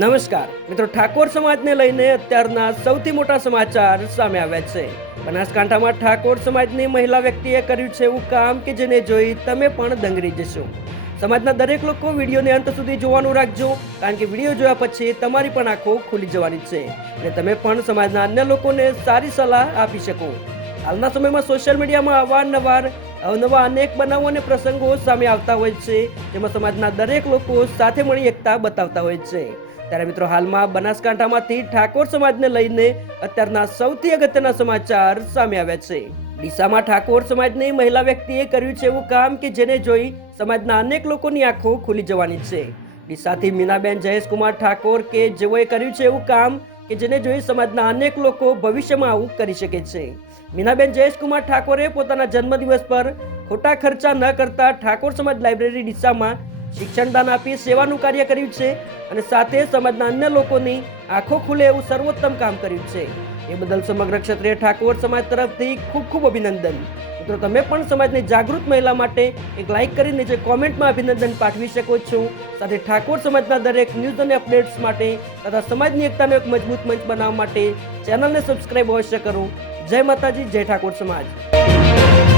નમસ્કાર મિત્રો, ઠાકોર સમાજને લઈને અત્યારના સૌથી મોટા સમાચાર સામે આવ્યા છે. બનાસકાંઠામાં ઠાકોર સમાજની મહિલા વ્યક્તિએ કર્યું છે એવું કામ કે જેને જોઈ તમે પણ દંગરી જશો. સમાજના દરેક લોકો વિડીયોને અંત સુધી જોવાનું રાખજો, કારણ કે વિડીયો જોયા પછી તમારી પણ આંખો ખુલી જવાની છે અને તમે પણ સમાજના અન્ય લોકોને સારી સલાહ આપી શકો. હાલના સમયમાં સોશિયલ મીડિયામાં અવારનવાર અવનવા અનેક બનાવો અને પ્રસંગો સામે આવતા હોય છે, જેમાં સમાજના દરેક લોકો સાથે મળી એકતા બતાવતા હોય છે. ત્યારે મિત્રો, હાલમાં બનાસકાંઠામાંથી ઠાકોર સમાજને લઈને અત્યારના સૌથી અગત્યના સમાચાર સામે આવ્યા છે. ડીસામાં ઠાકોર સમાજની મહિલા વ્યક્તિએ કર્યું છે એવું કામ કે જેને જોઈ સમાજના અનેક લોકોની આંખો ખુલી જવાની છે. ડીસાથી મીનાબેન જયેશકુમાર ઠાકોર કે જેઓએ કર્યું છે એવું કામ કે જેને જોઈ સમાજના અનેક લોકો ભવિષ્યમાં આવું કરી શકે છે. મીનાબેન જયેશકુમાર ઠાકોરે પોતાના જન્મદિવસ પર ખોટા ખર્ચા ન કરતા ઠાકોર સમાજ લાઇબ્રેરી ડીસામાં શિક્ષણદાન આપી સેવાનું કાર્ય કર્યું છે અને સાથે સમાજના અન્ય લોકોની આંખો ખુલે એવું સર્વોત્તમ કામ કર્યું છે. એ બદલ સમગ્ર ક્ષત્રિય ઠાકોર સમાજ તરફથી ખૂબ ખૂબ અભિનંદન. મિત્રો, તમે પણ સમાજની જાગૃત મહિલા માટે એક લાઇક કરીને જે કોમેન્ટમાં અભિનંદન પાઠવી શકો છો. સાથે ઠાકોર સમાજના દરેક ન્યૂઝ અને અપડેટ્સ માટે તથા સમાજની એકતાનો એક મજબૂત મંચ બનાવવા માટે ચેનલને સબસ્ક્રાઇબ અવશ્ય કરો. જય માતાજી, જય ઠાકોર સમાજ.